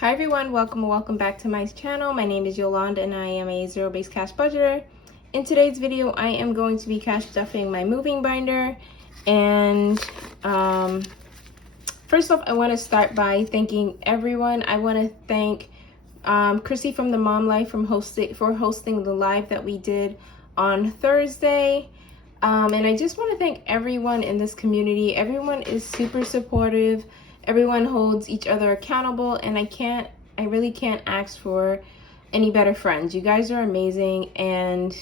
Hi everyone, welcome back to my channel. My name is Yolanda and I am a zero-based cash budgeter. In today's video, I am going to be cash stuffing my moving binder. And first off, I want to start by thanking everyone. I want to thank Chrissy from the Mom Life for hosting the live that we did on Thursday. And I just want to thank everyone in this community. Everyone is super supportive. Everyone holds each other accountable, and I really can't ask for any better friends. You guys are amazing, and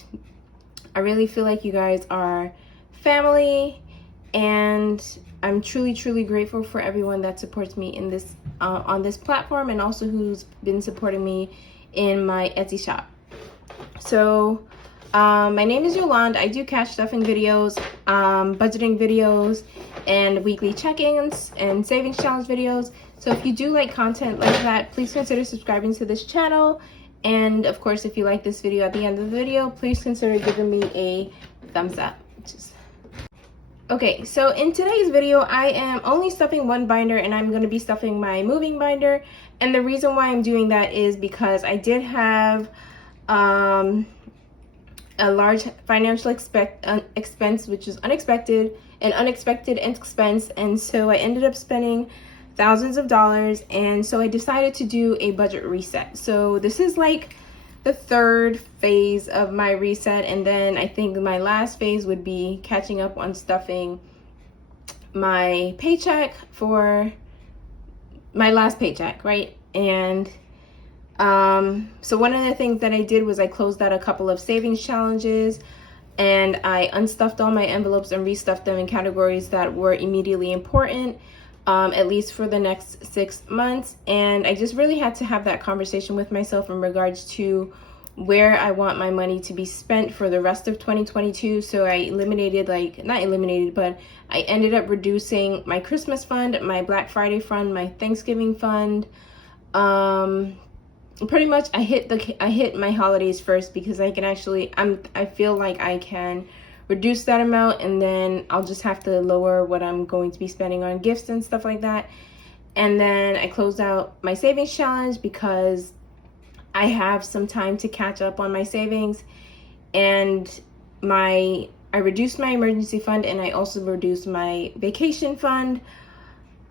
I really feel like you guys are family, and I'm truly grateful for everyone that supports me in this on this platform, and also who's been supporting me in my Etsy shop. So my name is Yolanda. I do cash stuffing videos, budgeting videos, and weekly check-ins and savings challenge videos. So if you do like content like that, please consider subscribing to this channel. And of course, if you like this video at the end of the video, please consider giving me a thumbs up. Okay, so in today's video, I am only stuffing one binder, and I'm going to be stuffing my moving binder. And the reason why I'm doing that is because I did have a large financial expense, which is an unexpected expense, and so I ended up spending thousands of dollars, and so I decided to do a budget reset. So this is like the third phase of my reset, and then I think my last phase would be catching up on stuffing my paycheck for my last paycheck, right? And so one of the things that I did was I closed out a couple of savings challenges, and I unstuffed all my envelopes and restuffed them in categories that were immediately important, at least for the next 6 months. And I just really had to have that conversation with myself in regards to where I want my money to be spent for the rest of 2022. So I I ended up reducing my Christmas fund, my Black Friday fund, my Thanksgiving fund. Pretty much I hit my holidays first, because I feel like I can reduce that amount, and then I'll just have to lower what I'm going to be spending on gifts and stuff like that. And then I closed out my savings challenge because I have some time to catch up on my savings, and I reduced my emergency fund, and I also reduced my vacation fund.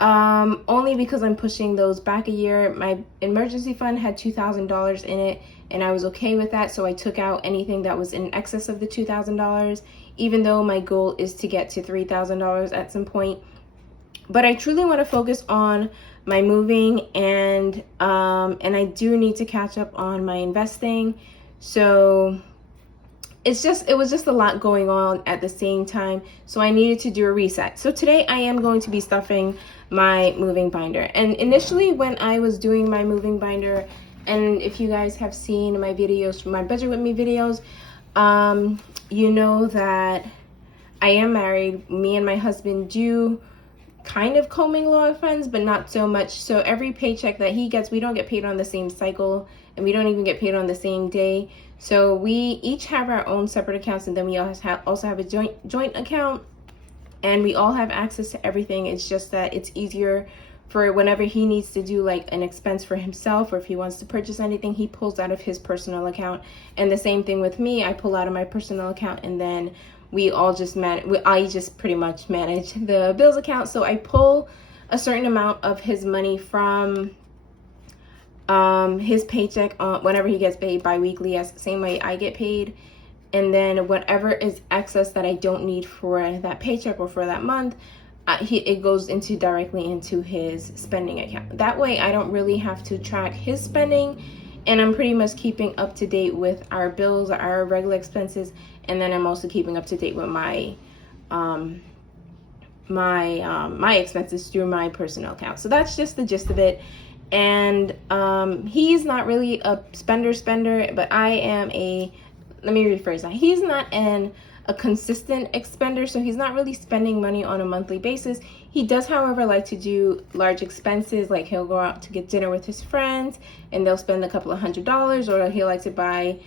Only because I'm pushing those back a year. My emergency fund had $2,000 in it, and I was okay with that, so I took out anything that was in excess of the $2,000, even though my goal is to get to $3,000 at some point. But I truly want to focus on my moving, and I do need to catch up on my investing. So it was just a lot going on at the same time, so I needed to do a reset. So today I am going to be stuffing my moving binder. And initially, when I was doing my moving binder, and if you guys have seen my videos from my Budget With Me videos, you know that I am married. Me and my husband do kind of co-mingle funds, but not so much. So every paycheck that he gets, we don't get paid on the same cycle, and we don't even get paid on the same day. So we each have our own separate accounts, and then we also have a joint account, and we all have access to everything. It's just that it's easier for whenever he needs to do like an expense for himself, or if he wants to purchase anything, he pulls out of his personal account. And the same thing with me, I pull out of my personal account, and then I just pretty much manage the bills account. So I pull a certain amount of his money from his paycheck whenever he gets paid bi-weekly, as the same way I get paid. And then whatever is excess that I don't need for that paycheck or for that month, it goes directly into his spending account. That way I don't really have to track his spending, and I'm pretty much keeping up to date with our bills, our regular expenses, and then I'm also keeping up to date with my my expenses through my personal account. So that's just the gist of it. And he's not really a spender, but I am let me rephrase that. He's not a consistent expender, so he's not really spending money on a monthly basis. He does, however, like to do large expenses, like he'll go out to get dinner with his friends, and they'll spend a couple of $100s, or he'll like to buy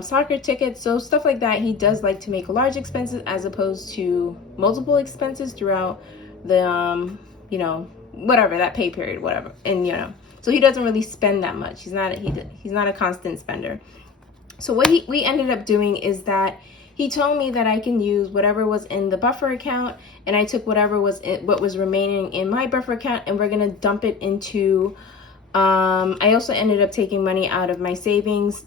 soccer tickets. So stuff like that, he does like to make large expenses as opposed to multiple expenses throughout the whatever that pay period, whatever. And So he doesn't really spend that much. He's not a constant spender. So what we ended up doing is that he told me that I can use whatever was in the buffer account, and I took whatever was what was remaining in my buffer account, and we're gonna dump it into. I also ended up taking money out of my savings,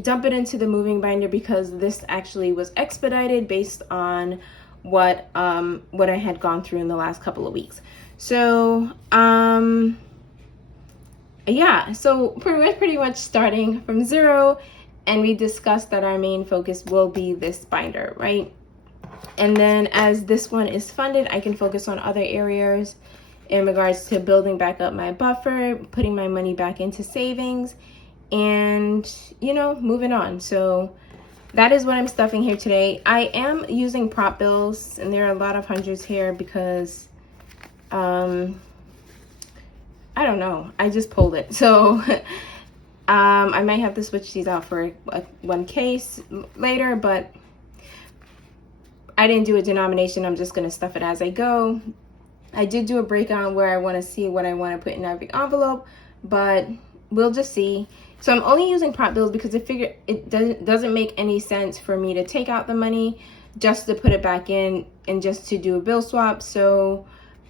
dump it into the moving binder, because this actually was expedited based on what I had gone through in the last couple of weeks. So yeah, so pretty much starting from zero. And we discussed that our main focus will be this binder, right? And then as this one is funded, I can focus on other areas in regards to building back up my buffer, putting my money back into savings, and, you know, moving on. So that is what I'm stuffing here today. I am using prop bills, and there are a lot of hundreds here because, I don't know, I just pulled it. So I might have to switch these out for one case later, but I didn't do a denomination. I'm just going to stuff it as I go. I did do a breakdown where I want to see what I want to put in every envelope, but we'll just see. So I'm only using prop bills because I figure it doesn't make any sense for me to take out the money just to put it back in and just to do a bill swap. So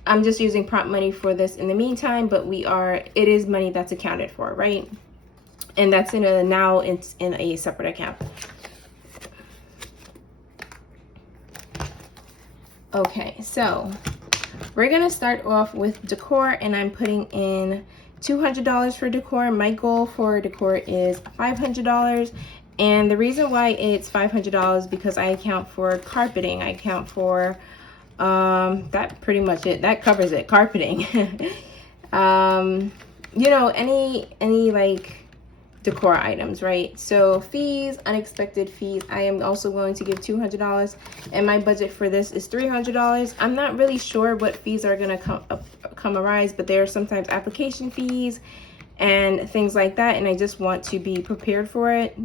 I'm just using prop money for this in the meantime, but it is money that's accounted for, right? And that's now it's in a separate account. Okay, so we're gonna start off with decor, and I'm putting in $200 for decor. My goal for decor is $500, and the reason why it's $500 because I account for carpeting. I account for that pretty much it. That covers it. Carpeting. You know, any like decor items, right? So fees, unexpected fees, I am also going to give $200, and my budget for this is $300. I'm not really sure what fees are going to come arise, but there are sometimes application fees and things like that, and I just want to be prepared for it.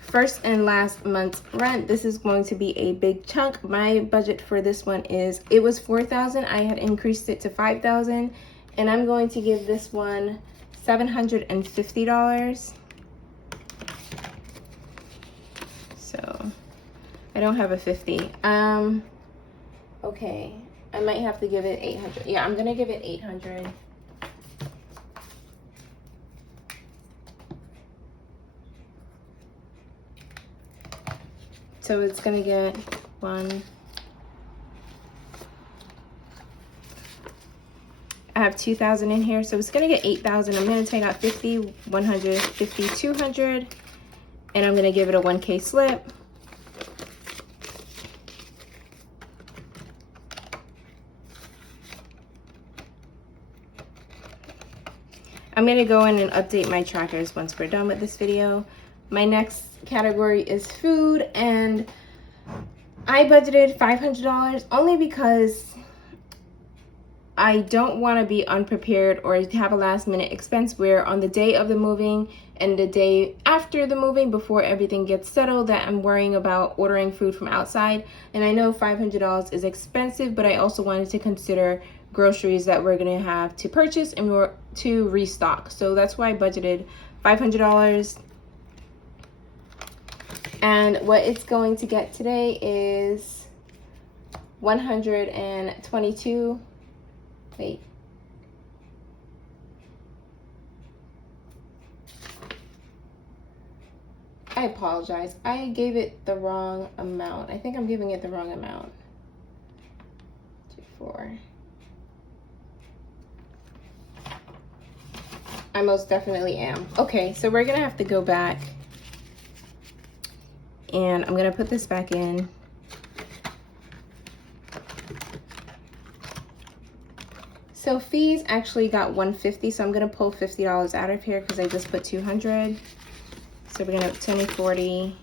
First and last month's rent, this is going to be a big chunk. My budget for this one it was $4,000. I had increased it to $5,000. And I'm going to give this one $750. So I don't have a 50. Okay, I might have to give it 800. Yeah, I'm gonna give it 800. So it's gonna get one. I have 2,000 in here, so it's gonna get 8,000. I'm gonna take out 50, 100, 50, 200, and I'm gonna give it a 1K slip. I'm gonna go in and update my trackers once we're done with this video. My next category is food, and I budgeted $500 only because I don't want to be unprepared or have a last minute expense where on the day of the moving and the day after the moving, before everything gets settled, that I'm worrying about ordering food from outside. And I know $500 is expensive, but I also wanted to consider groceries that we're going to have to purchase in order to restock. So that's why I budgeted $500. And what it's going to get today is 122. Wait. I apologize. I gave it the wrong amount. I think I'm giving it the wrong amount. 4. I most definitely am. Okay, so we're gonna have to go back, and I'm gonna put this back in. So fees actually got $150, so I'm gonna pull $50 out of here because I just put 200. So we're gonna 20, 40,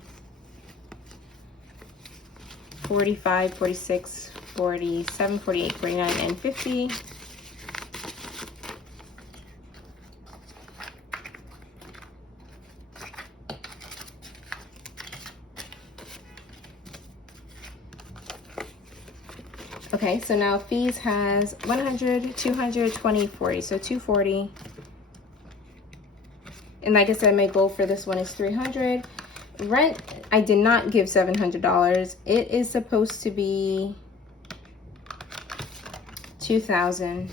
45, 46, 47, 48, 49, and 50. Okay, so now fees has 100, 200, 20, 40. So 240. And like I said, my goal for this one is 300. Rent, I did not give $700. It is supposed to be 2,000.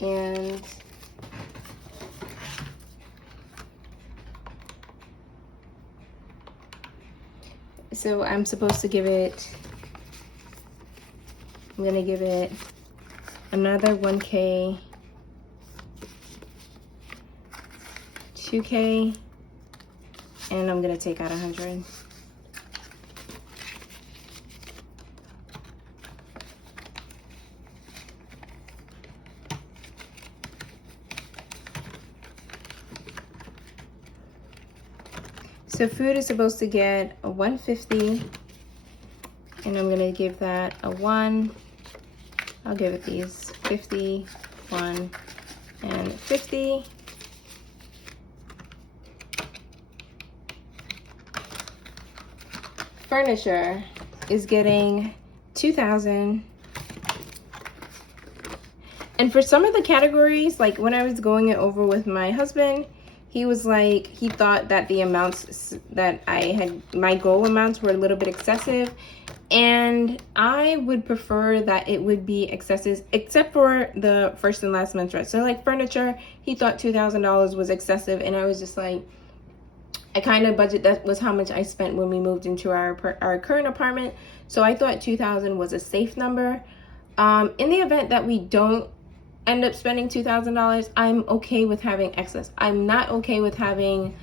And so I'm supposed to give it, I'm gonna give it another 1K, 2K, and I'm gonna take out 100. So food is supposed to get a 150, and I'm gonna give that a 1. I'll give it these 50, 1, and 50. Furniture is getting 2,000. And for some of the categories, like when I was going it over with my husband, he was like, he thought that the amounts that I had, my goal amounts were a little bit excessive. And I would prefer that it would be excessive, except for the first and last month's rent. So like furniture, he thought $2,000 was excessive. And I was just like, I kind of budget, that was how much I spent when we moved into our current apartment. So I thought 2,000 was a safe number. In the event that we don't end up spending $2,000, I'm okay with having excess. I'm not okay with having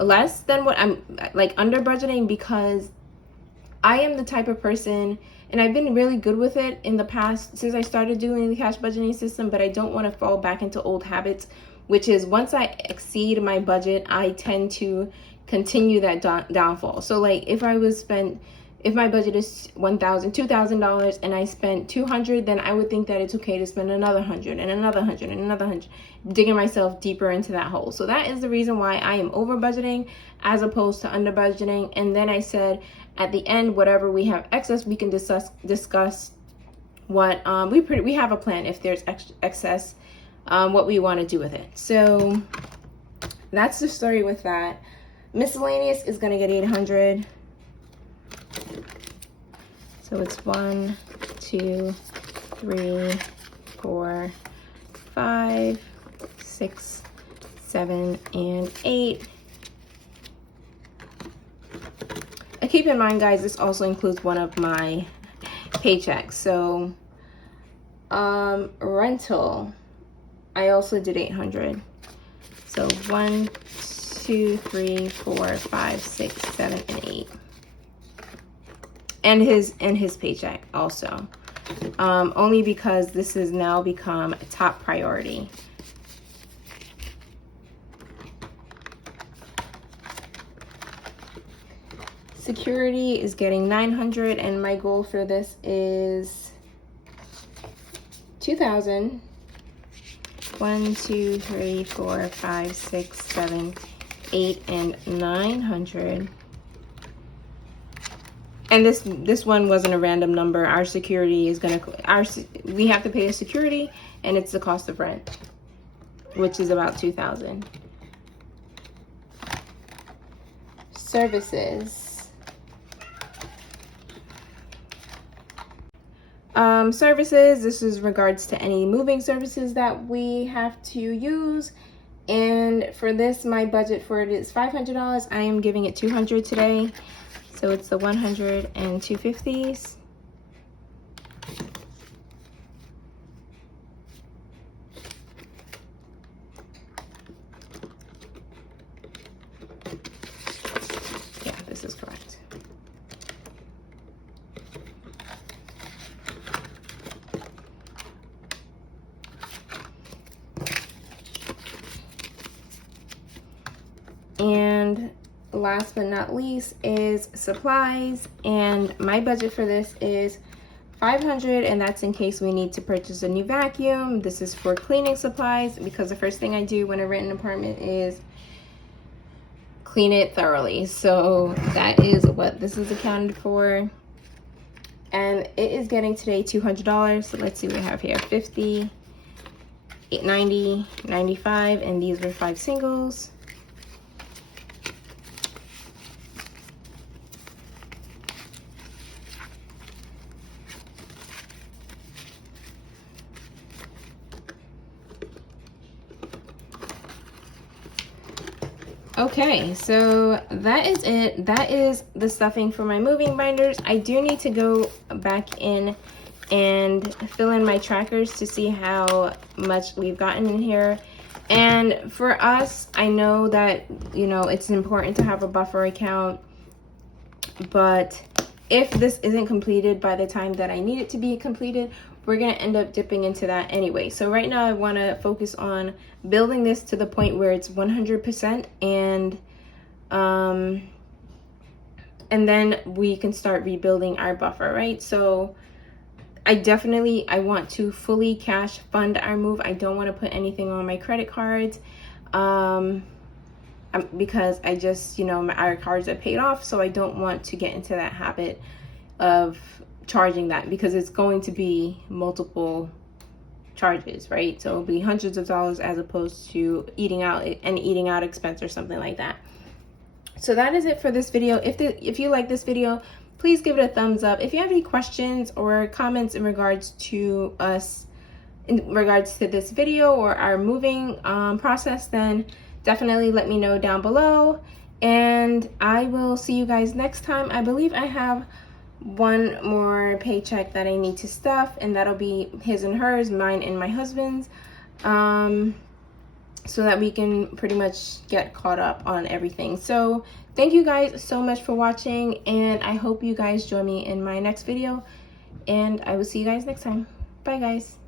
less than what I'm like under budgeting, because I am the type of person, and I've been really good with it in the past since I started doing the cash budgeting system, but I don't want to fall back into old habits, which is once I exceed my budget, I tend to continue that downfall. So like if my budget is $2,000 and I spent $200, then I would think that it's okay to spend another 100 and another 100 and another 100, digging myself deeper into that hole. So that is the reason why I am over budgeting as opposed to under budgeting. And then I said at the end, whatever we have excess, we can discuss what we have a plan if there's excess, what we want to do with it. So that's the story with that. Miscellaneous is going to get 800. So it's 1, 2, 3, 4, 5, 6, 7, and 8. And keep in mind, guys, this also includes one of my paychecks. So rental, I also did 800. So 1, 2, 3, 4, 5, 6, 7, and 8. And his paycheck also, only because this has now become a top priority. Security is getting 900, and my goal for this is 2,000. 1, 2, 3, 4, 5, 6, 7, 8, and 900. And this one wasn't a random number. Our security is we have to pay a security, and it's the cost of rent, which is about 2,000. Services. Services, this is regards to any moving services that we have to use. And for this, my budget for it is $500. I am giving it $200 today. So it's the 100 and 250s. Yeah, this is correct. And last but not least is supplies, and my budget for this is $500, and that's in case we need to purchase a new vacuum. This is for cleaning supplies, because the first thing I do when I rent an apartment is clean it thoroughly. So that is what this is accounted for. and it is getting today $200. So let's see what we have here. 50, 90, 95, and these were 5 singles. Okay, so that is it. That is the stuffing for my moving binders. I do need to go back in and fill in my trackers to see how much we've gotten in here. And for us, I know that, you know, it's important to have a buffer account, but if this isn't completed by the time that I need it to be completed, we're going to end up dipping into that anyway. So right now I want to focus on building this to the point where it's 100%, and then we can start rebuilding our buffer, right? So I want to fully cash fund our move. I don't want to put anything on my credit cards, because I just, you know, our cards are paid off, so I don't want to get into that habit of charging that, because it's going to be multiple charges, right? So it'll be hundreds of dollars as opposed to eating out expense or something like that. So that is it for this video. If you like this video, please give it a thumbs up. If you have any questions or comments in regards to this video or our moving process, then definitely let me know down below, and I will see you guys next time. I believe I have one more paycheck that I need to stuff, and that'll be his and hers, mine and my husband's, so that we can pretty much get caught up on everything. So thank you guys so much for watching, and I hope you guys join me in my next video, and I will see you guys next time. Bye guys.